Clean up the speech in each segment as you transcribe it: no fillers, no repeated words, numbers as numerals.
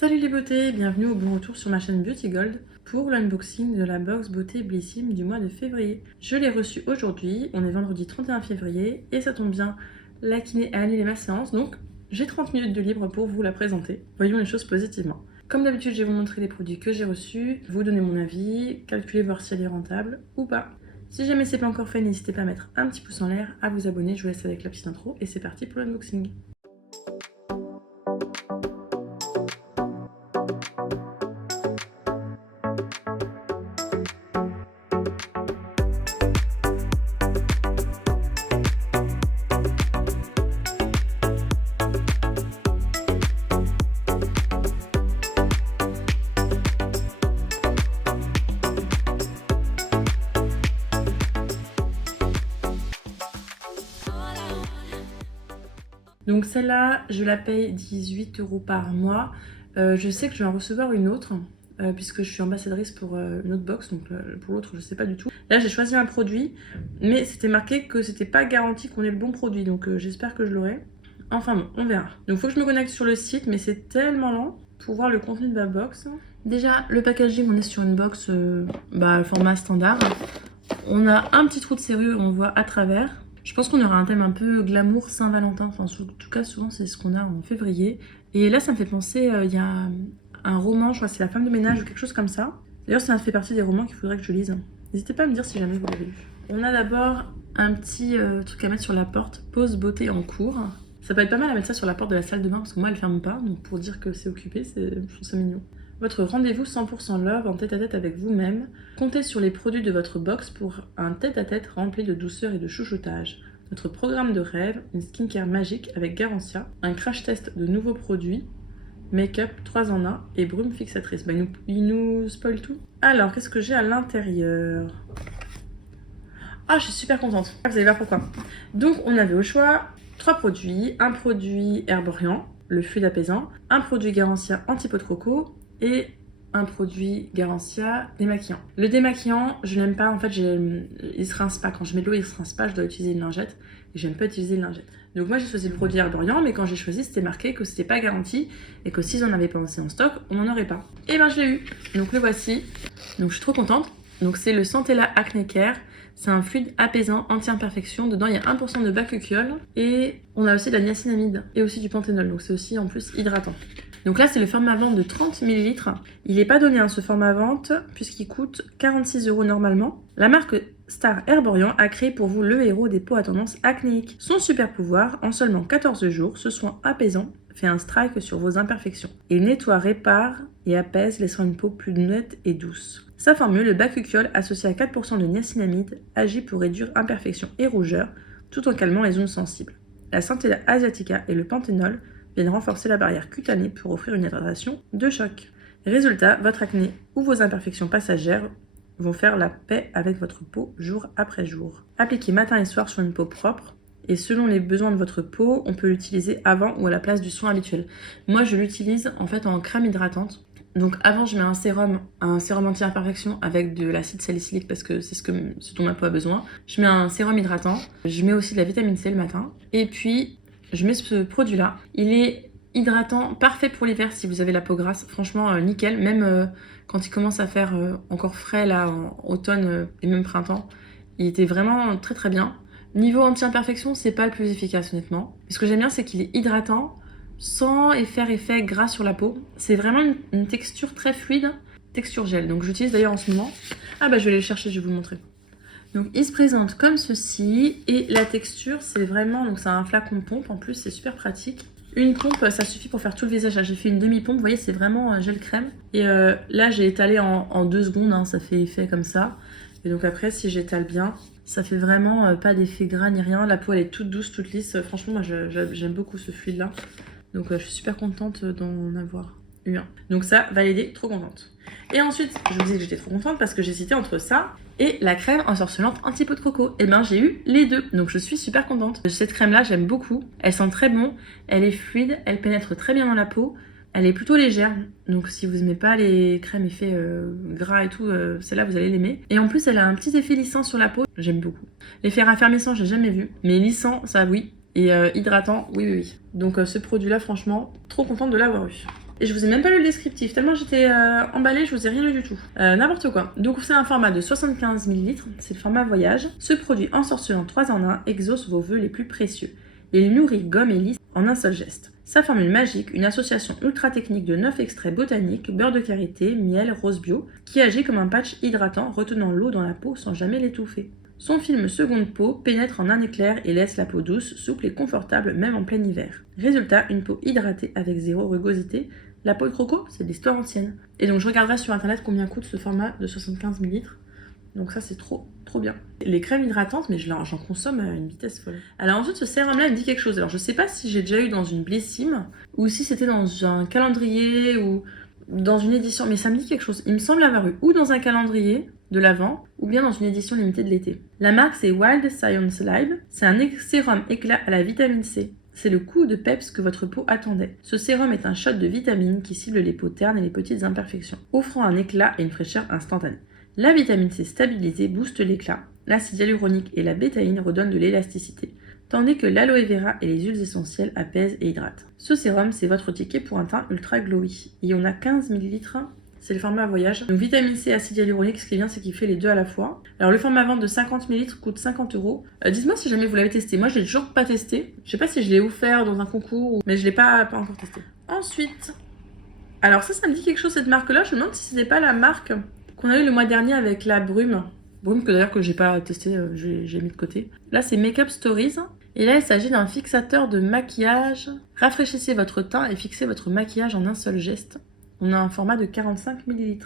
Salut les beautés, bienvenue au bon retour sur ma chaîne Beauty Gold pour l'unboxing de la box Beauté Blissim du mois de février. Je l'ai reçue aujourd'hui, on est vendredi 31 février et ça tombe bien, la kiné a annulé ma séance, donc j'ai 30 minutes de libre pour vous la présenter. Voyons les choses positivement. Comme d'habitude, je vais vous montrer les produits que j'ai reçus, vous donner mon avis, calculer voir si elle est rentable ou pas. Si jamais c'est pas encore fait, n'hésitez pas à mettre un petit pouce en l'air, à vous abonner, je vous laisse avec la petite intro et c'est parti pour l'unboxing. Donc celle-là, je la paye 18 € par mois. Je sais que je vais en recevoir une autre, puisque je suis ambassadrice pour une autre box, donc pour l'autre, je sais pas du tout. Là, j'ai choisi un produit, mais c'était marqué que c'était pas garanti qu'on ait le bon produit, donc j'espère que je l'aurai. Enfin bon, on verra. Donc il faut que je me connecte sur le site, mais c'est tellement lent pour voir le contenu de ma box. Déjà, le packaging, on est sur une box format standard. On a un petit trou de serrure, on voit à travers. Je pense qu'on aura un thème un peu glamour Saint-Valentin, enfin en tout cas souvent c'est ce qu'on a en février. Et là ça me fait penser, il y a un roman, je crois que c'est La femme de ménage ou quelque chose comme ça. D'ailleurs ça fait partie des romans qu'il faudrait que je lise. N'hésitez pas à me dire si jamais vous l'avez lu. On a d'abord un petit truc à mettre sur la porte, pause beauté en cours. Ça peut être pas mal à mettre ça sur la porte de la salle de bain parce que moi elle ferme pas, donc pour dire que c'est occupé, je trouve ça mignon. Votre rendez-vous 100% love en tête-à-tête avec vous-même. Comptez sur les produits de votre box pour un tête-à-tête rempli de douceur et de chouchoutage. Notre programme de rêve, une skincare magique avec Garantia, un crash test de nouveaux produits, make-up 3 en 1 et brume fixatrice. Il nous spoil tout. Alors, qu'est-ce que j'ai à l'intérieur? Ah, je suis super contente. Vous allez voir pourquoi. Donc, on avait au choix 3 produits. Un produit Herborian, le fluide apaisant, un produit Garantia anti-peau de coco, et un produit Garantia démaquillant. Le démaquillant, je l'aime pas, en fait, il se rince pas. Quand je mets de l'eau, il se rince pas, je dois utiliser une lingette. Et j'aime pas utiliser une lingette. Donc moi, j'ai choisi le produit Herborian, mais quand j'ai choisi, c'était marqué que c'était pas garanti et que s'ils en avaient pas assez en stock, on n'en aurait pas. Et ben, je l'ai eu. Donc le voici. Donc je suis trop contente. Donc c'est le Centella Acne Care. C'est un fluide apaisant anti-imperfection. Dedans, il y a 1% de bacuchiol et on a aussi de la niacinamide et aussi du panthénol. Donc c'est aussi en plus hydratant. Donc là, c'est le format vente de 30 ml. Il n'est pas donné ce format vente puisqu'il coûte 46 € normalement. La marque Star Herborian a créé pour vous le héros des peaux à tendance acnéique. Son super pouvoir, en seulement 14 jours, ce soin apaisant fait un strike sur vos imperfections. Il nettoie, répare et apaise, laissant une peau plus nette et douce. Sa formule, le bacuchiol, associé à 4% de niacinamide, agit pour réduire imperfections et rougeurs, tout en calmant les zones sensibles. La Centella asiatica et le panthénol viennent renforcer la barrière cutanée pour offrir une hydratation de choc. Résultat, votre acné ou vos imperfections passagères vont faire la paix avec votre peau jour après jour. Appliquez matin et soir sur une peau propre et selon les besoins de votre peau, on peut l'utiliser avant ou à la place du soin habituel. Moi, je l'utilise en fait en crème hydratante. Donc avant, je mets un sérum anti-imperfection avec de l'acide salicylique parce que c'est ce dont ma peau a besoin. Je mets un sérum hydratant. Je mets aussi de la vitamine C le matin. Et puis, je mets ce produit-là. Il est hydratant, parfait pour l'hiver si vous avez la peau grasse. Franchement, nickel. Même quand il commence à faire encore frais là en automne et même printemps, il était vraiment très très bien. Niveau anti-imperfection, c'est pas le plus efficace honnêtement. Et ce que j'aime bien, c'est qu'il est hydratant sans faire effet gras sur la peau. C'est vraiment une texture très fluide, texture gel. Donc j'utilise d'ailleurs en ce moment. Ah bah je vais aller le chercher, je vais vous le montrer. Donc il se présente comme ceci et la texture c'est vraiment, donc c'est un flacon pompe en plus, c'est super pratique. Une pompe ça suffit pour faire tout le visage, j'ai fait une demi-pompe, vous voyez c'est vraiment gel crème. Et là j'ai étalé en 2 secondes, hein, ça fait effet comme ça. Et donc après si j'étale bien, ça fait vraiment pas d'effet gras ni rien, la peau elle est toute douce, toute lisse. Franchement moi j'aime beaucoup ce fluide là. Donc je suis super contente d'en avoir eu un. Donc ça, validé, trop contente. Et ensuite, je vous disais que j'étais trop contente parce que j'hésitais entre ça et la crème ensorcelante anti-peau de coco. Et ben j'ai eu les deux, donc je suis super contente. Cette crème là, j'aime beaucoup. Elle sent très bon, elle est fluide, elle pénètre très bien dans la peau. Elle est plutôt légère, donc si vous n'aimez pas les crèmes effet gras et tout, celle-là vous allez l'aimer. Et en plus, elle a un petit effet lissant sur la peau, j'aime beaucoup. L'effet raffermissant, j'ai jamais vu, mais lissant, ça oui. Et hydratant, oui. Donc ce produit-là, franchement, trop contente de l'avoir eu. Et je vous ai même pas lu le descriptif, tellement j'étais emballée, je vous ai rien lu du tout. N'importe quoi. Donc c'est un format de 75 ml, c'est le format voyage. Ce produit ensorcelant 3 en 1 exauce vos vœux les plus précieux. Il nourrit, gomme et lisse en un seul geste. Sa formule magique, une association ultra technique de 9 extraits botaniques, beurre de karité, miel, rose bio, qui agit comme un patch hydratant retenant l'eau dans la peau sans jamais l'étouffer. Son film seconde peau pénètre en un éclair et laisse la peau douce, souple et confortable même en plein hiver. Résultat, une peau hydratée avec zéro rugosité. La peau de croco, c'est de l'histoire ancienne. Et donc je regarderai sur internet combien coûte ce format de 75 ml. Donc ça c'est trop bien. Les crèmes hydratantes, mais j'en consomme à une vitesse folle. Alors ensuite ce sérum là il me dit quelque chose. Alors je sais pas si j'ai déjà eu dans une Blécime ou si c'était dans un calendrier ou dans une édition, mais ça me dit quelque chose. Il me semble avoir eu ou dans un calendrier de l'Avent ou bien dans une édition limitée de l'été. La marque c'est Wild Science Live. C'est un sérum éclat à la vitamine C. C'est le coup de peps que votre peau attendait. Ce sérum est un shot de vitamine qui cible les peaux ternes et les petites imperfections, offrant un éclat et une fraîcheur instantanée. La vitamine C stabilisée booste l'éclat, l'acide hyaluronique et la bétaïne redonnent de l'élasticité, tandis que l'aloe vera et les huiles essentielles apaisent et hydratent. Ce sérum, c'est votre ticket pour un teint ultra glowy. Il y en a 15 ml, c'est le format voyage. Donc vitamine C, acide hyaluronique, ce qui est bien, c'est qu'il fait les deux à la fois. Alors le format vente de 50 ml coûte 50 €. Dites-moi si jamais vous l'avez testé. Moi, je l'ai toujours pas testé. Je sais pas si je l'ai offert dans un concours, mais je l'ai pas encore testé. Ensuite, alors ça me dit quelque chose cette marque-là. Je me demande si c'était pas la marque qu'on a eu le mois dernier avec la brume. Brume que d'ailleurs que j'ai pas testé, j'ai mis de côté. Là, c'est Makeup Stories. Et là, il s'agit d'un fixateur de maquillage. Rafraîchissez votre teint et fixez votre maquillage en un seul geste. On a un format de 45 ml.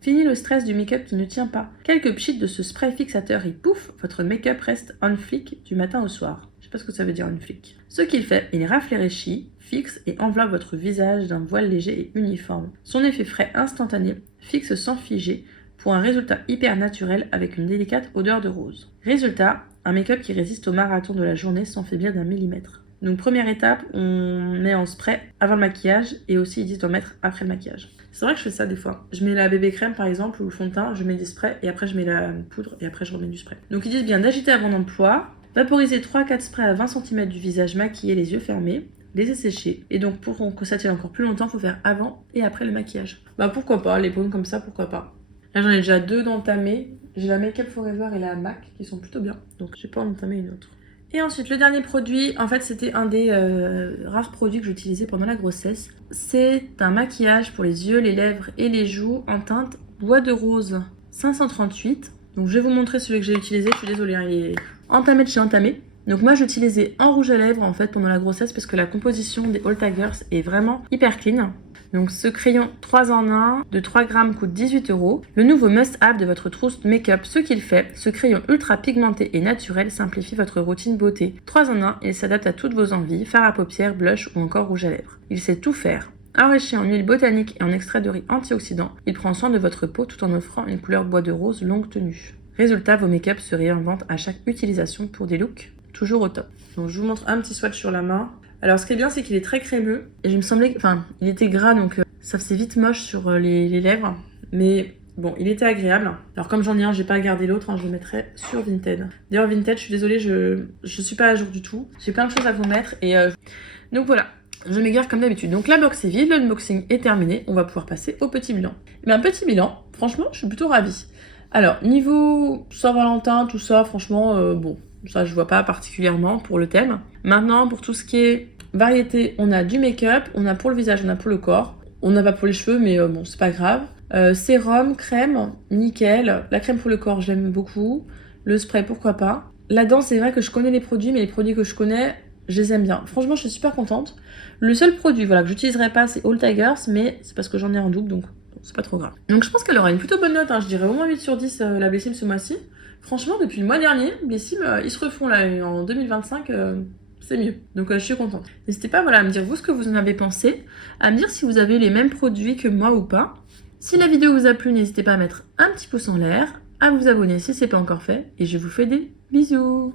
Fini le stress du make-up qui ne tient pas. Quelques pchits de ce spray fixateur et pouf, votre make-up reste on flic du matin au soir. Je sais pas ce que ça veut dire on flic. Ce qu'il fait, il rafraîchit, fixe et enveloppe votre visage d'un voile léger et uniforme. Son effet frais instantané, fixe sans figer, pour un résultat hyper naturel avec une délicate odeur de rose. Résultat, un make-up qui résiste au marathon de la journée sans faiblir d'un millimètre. Donc première étape, on met en spray avant le maquillage et aussi ils disent d'en mettre après le maquillage. C'est vrai que je fais ça des fois. Je mets la bébé crème par exemple ou le fond de teint, je mets des sprays et après je mets la poudre et après je remets du spray. Donc ils disent bien d'agiter avant d'emploi, vaporiser 3-4 sprays à 20 cm du visage maquillé les yeux fermés, laisser sécher. Et donc pour que ça tienne encore plus longtemps, il faut faire avant et après le maquillage. Bah pourquoi pas, les paumes comme ça, pourquoi pas. Là j'en ai déjà 2 d'entamées. J'ai la Make Up Forever et la MAC qui sont plutôt bien. Donc j'ai pas entamer une autre. Et ensuite le dernier produit, en fait c'était un des rares produits que j'utilisais pendant la grossesse. C'est un maquillage pour les yeux, les lèvres et les joues en teinte bois de rose 538. Donc je vais vous montrer celui que j'ai utilisé, je suis désolée, hein, il est entamé de chez Entamé. Donc moi j'utilisais en rouge à lèvres en fait pendant la grossesse parce que la composition des All Tigers est vraiment hyper clean. Donc ce crayon 3 en 1 de 3 grammes coûte 18 €. Le nouveau must-have de votre trousse make-up, ce qu'il fait, ce crayon ultra pigmenté et naturel simplifie votre routine beauté. 3 en 1, il s'adapte à toutes vos envies, fard à paupières, blush ou encore rouge à lèvres. Il sait tout faire. Enrichi en huile botanique et en extrait de riz antioxydant, il prend soin de votre peau tout en offrant une couleur bois de rose longue tenue. Résultat, vos make-up se réinventent à chaque utilisation pour des looks toujours au top. Donc je vous montre un petit swatch sur la main. Alors ce qui est bien c'est qu'il est très crémeux et il me semblait, enfin il était gras donc ça faisait vite moche sur les lèvres, mais bon il était agréable. Alors comme j'en ai un, j'ai pas gardé l'autre, hein, je le mettrai sur Vinted. D'ailleurs Vinted, je suis désolée, je suis pas à jour du tout, j'ai plein de choses à vous mettre et donc voilà. Je m'égare comme d'habitude. Donc la box est vide, l'unboxing est terminé, on va pouvoir passer au petit bilan. Mais un petit bilan, franchement je suis plutôt ravie. Alors niveau Saint-Valentin, tout ça, franchement bon. Ça, je vois pas particulièrement pour le thème. Maintenant, pour tout ce qui est variété, on a du make-up, on a pour le visage, on a pour le corps. On n'a pas pour les cheveux, mais bon, c'est pas grave. Sérum, crème, nickel. La crème pour le corps, je l'aime beaucoup. Le spray, pourquoi pas. Là-dedans, c'est vrai que je connais les produits, mais les produits que je connais, je les aime bien. Franchement, je suis super contente. Le seul produit voilà, que j'utiliserai pas, c'est All Tigers, mais c'est parce que j'en ai un double, donc c'est pas trop grave. Donc je pense qu'elle aura une plutôt bonne note, hein. Je dirais au moins 8 sur 10 la Blécime ce mois-ci. Franchement, depuis le mois dernier, Blécime, ils se refont là, et en 2025, c'est mieux. Donc je suis contente. N'hésitez pas voilà, à me dire vous ce que vous en avez pensé, à me dire si vous avez les mêmes produits que moi ou pas. Si la vidéo vous a plu, n'hésitez pas à mettre un petit pouce en l'air, à vous abonner si ce n'est pas encore fait, et je vous fais des bisous.